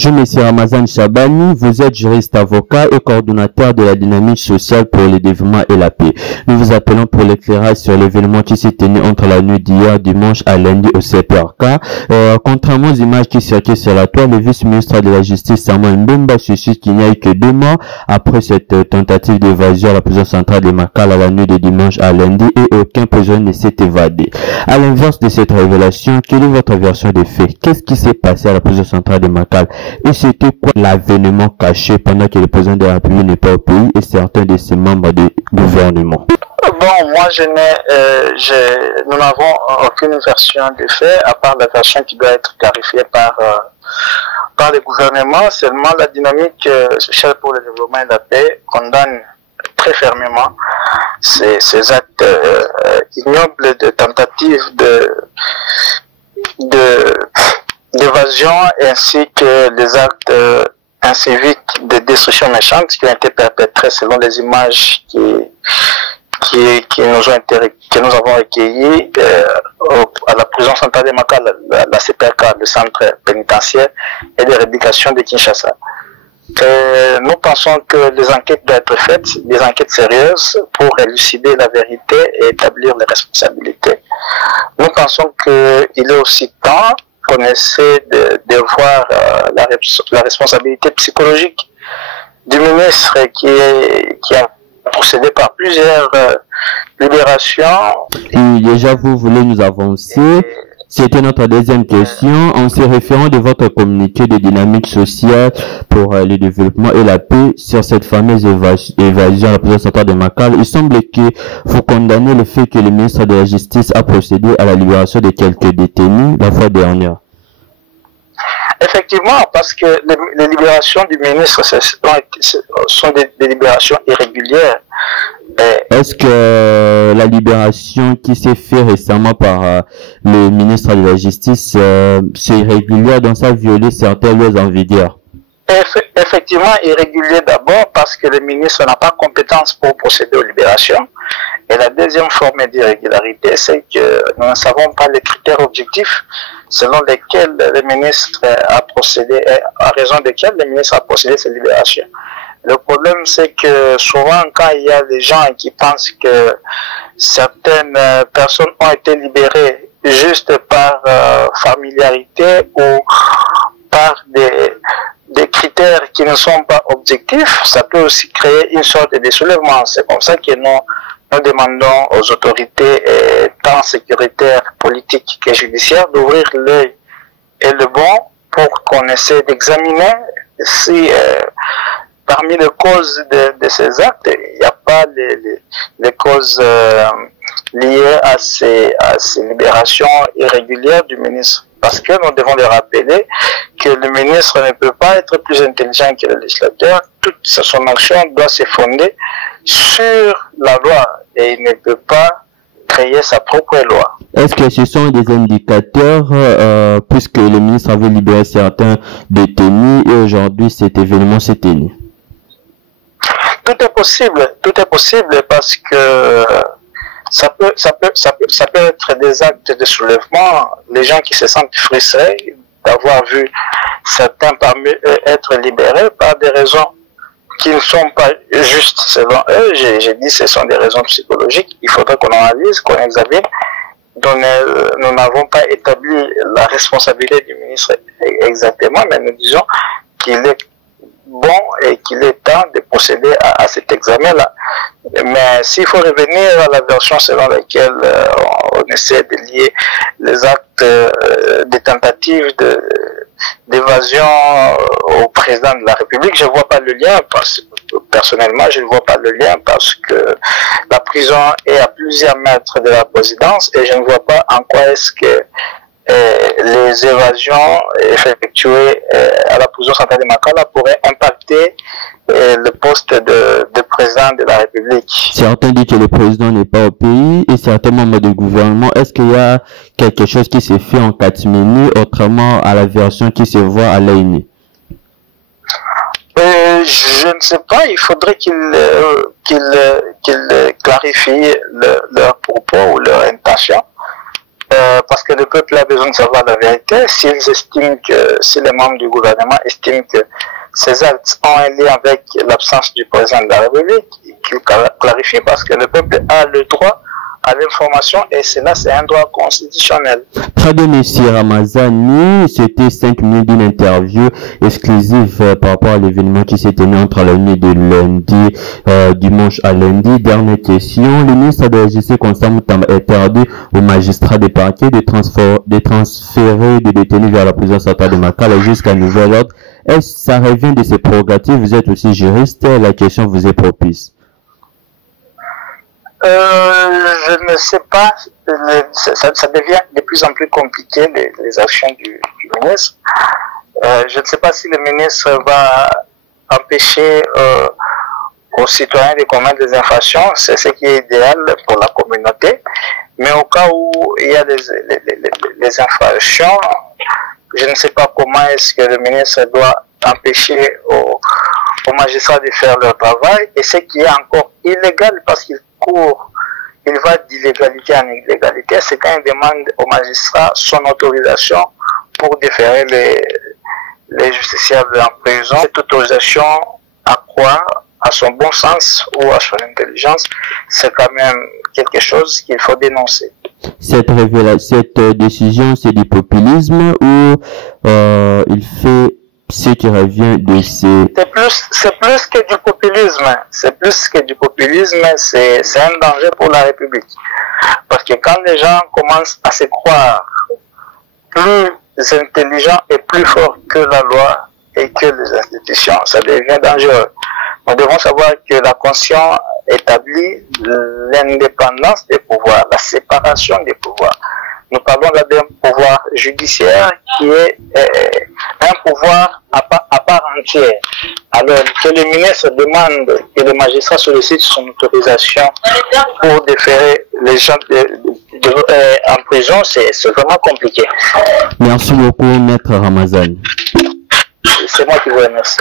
Bonjour, Monsieur Ramazan Chabani, vous êtes juriste avocat et coordonnateur de la dynamique sociale pour le développement et la paix. Nous vous appelons pour l'éclairage sur l'événement qui s'est tenu entre la nuit d'hier dimanche à lundi au CPRK. Contrairement aux images qui circulent sur la toile, le vice-ministre de la Justice, Samuel Mbemba, suscite qu'il n'y a eu que 2 morts après cette tentative d'évasion à la prison centrale de Makala la nuit de dimanche à lundi et aucun prisonnier ne s'est évadé. À l'inverse de cette révélation, quelle est votre version des faits? Qu'est-ce qui s'est passé à la prison centrale de Makala? Et c'était quoi l'avènement caché pendant que le président de la République n'est pas au pays et certains de ses membres du gouvernement? Bon, moi, nous n'avons aucune version des faits, à part la version qui doit être clarifiée par le gouvernement. Seulement, la dynamique sociale pour le développement et la paix condamne très fermement ces actes ignobles de tentative d'évasion ainsi que les actes inciviques de destruction méchante qui ont été perpétrés selon les images que nous avons recueillies à la prison centrale de Makala, la CPRK, le centre pénitentiaire et de rééducation de Kinshasa. Nous pensons que les enquêtes doivent être faites, des enquêtes sérieuses pour élucider la vérité et établir les responsabilités. Nous pensons qu'il est aussi temps qu'on essaie de voir la responsabilité psychologique du ministre qui a procédé par plusieurs libérations. Et déjà, vous voulez nous avancer? C'était notre deuxième question. En se référant de votre communiqué de dynamique sociale pour le développement et la paix sur cette fameuse évasion à la prison centrale de Makala, il semble que vous condamnez le fait que le ministre de la Justice a procédé à la libération de quelques détenus la fois dernière. Effectivement, parce que les libérations du ministre sont des libérations irrégulières. Est-ce que la libération qui s'est faite récemment par le ministre de la Justice, c'est irrégulier dans sa violé certaines lois en vigueur? Effectivement, irrégulier d'abord parce que le ministre n'a pas compétence pour procéder aux libérations. Et la deuxième forme d'irrégularité, c'est que nous ne savons pas les critères objectifs selon lesquels le ministre a procédé, à raison desquels le ministre a procédé à ces libérations. Le problème, c'est que souvent, quand il y a des gens qui pensent que certaines personnes ont été libérées juste par familiarité ou par des critères qui ne sont pas objectifs, ça peut aussi créer une sorte de soulèvement. C'est comme ça que nous demandons aux autorités, tant sécuritaires, politiques que judiciaires, d'ouvrir l'œil et le bon pour qu'on essaie d'examiner si parmi les causes de ces actes, il n'y a pas les causes liées à ces libérations irrégulières du ministre. Parce que nous devons le rappeler que le ministre ne peut pas être plus intelligent que le législateur. Toute son action doit se fonder sur la loi et il ne peut pas créer sa propre loi. Est-ce que ce sont des indicateurs, puisque le ministre avait libéré certains détenus et aujourd'hui cet événement s'est tenu? Tout est possible parce que ça peut être des actes de soulèvement, les gens qui se sentent frustrés d'avoir vu certains parmi eux être libérés par des raisons qui ne sont pas justes selon eux. J'ai dit que ce sont des raisons psychologiques. Il faudrait qu'on analyse, qu'on examine. Nous n'avons pas établi la responsabilité du ministre exactement, mais nous disons qu'il est bon et qu'il est temps de procéder à cet examen-là. Mais s'il faut revenir à la version selon laquelle on essaie de lier les actes des tentatives d'évasion au président de la République, je ne vois pas le lien, personnellement, je ne vois pas le lien parce que la prison est à plusieurs mètres de la présidence et je ne vois pas en quoi est-ce que les évasions effectuées à la prison centrale de Makala pourraient impacter le poste de président de la République. Certains disent que le président n'est pas au pays et certains membres du gouvernement. Est-ce qu'il y a quelque chose qui s'est fait en catimini autrement à la version qui se voit à l'œil nu? Je ne sais pas, il faudrait qu'ils clarifient leurs propos ou leurs intentions. parce que le peuple a besoin de savoir la vérité. Si les membres du gouvernement estiment que ces actes ont un lien avec l'absence du président de la République, qu'ils clarifient, parce que le peuple a le droit à l'information et cela c'est un droit constitutionnel. Très bien, monsieur Ramazani, c'était 5 minutes d'une interview exclusive par rapport à l'événement qui s'est tenu entre la nuit de lundi, dimanche à lundi. Dernière question, le ministre de la Justice Constant Mutamba a interdit aux magistrats des parquets de transférer des détenus vers la prison centrale de Makala jusqu'à nouvel ordre. Est-ce que ça revient de ses prérogatives? Vous êtes aussi juriste, la question vous est propice. Je ne sais pas, ça devient de plus en plus compliqué les actions du ministre. Je ne sais pas si le ministre va empêcher aux citoyens de commettre des infractions, c'est ce qui est idéal pour la communauté, mais au cas où il y a des infractions, je ne sais pas comment est-ce que le ministre doit empêcher aux magistrats de faire leur travail, et ce qui est encore illégal parce qu'il va d'illégalité en illégalité, c'est quand il demande aux magistrats son autorisation pour déférer les justiciables en prison. Cette autorisation, à croire à son bon sens ou à son intelligence, c'est quand même quelque chose qu'il faut dénoncer. Cette décision, c'est du populisme ou il fait ce qui revient de ces... C'est plus que du populisme. C'est plus que du populisme, c'est un danger pour la République. Parce que quand les gens commencent à se croire plus intelligents et plus forts que la loi et que les institutions, ça devient dangereux. Nous devons savoir que la Constitution établit l'indépendance des pouvoirs, la séparation des pouvoirs. Nous parlons là d'un pouvoir judiciaire qui est un pouvoir à part entière. Alors que le ministre demande que le magistrat sollicite son autorisation pour déférer les gens en prison, c'est vraiment compliqué. Merci beaucoup, Maître Ramazani. C'est moi qui vous remercie.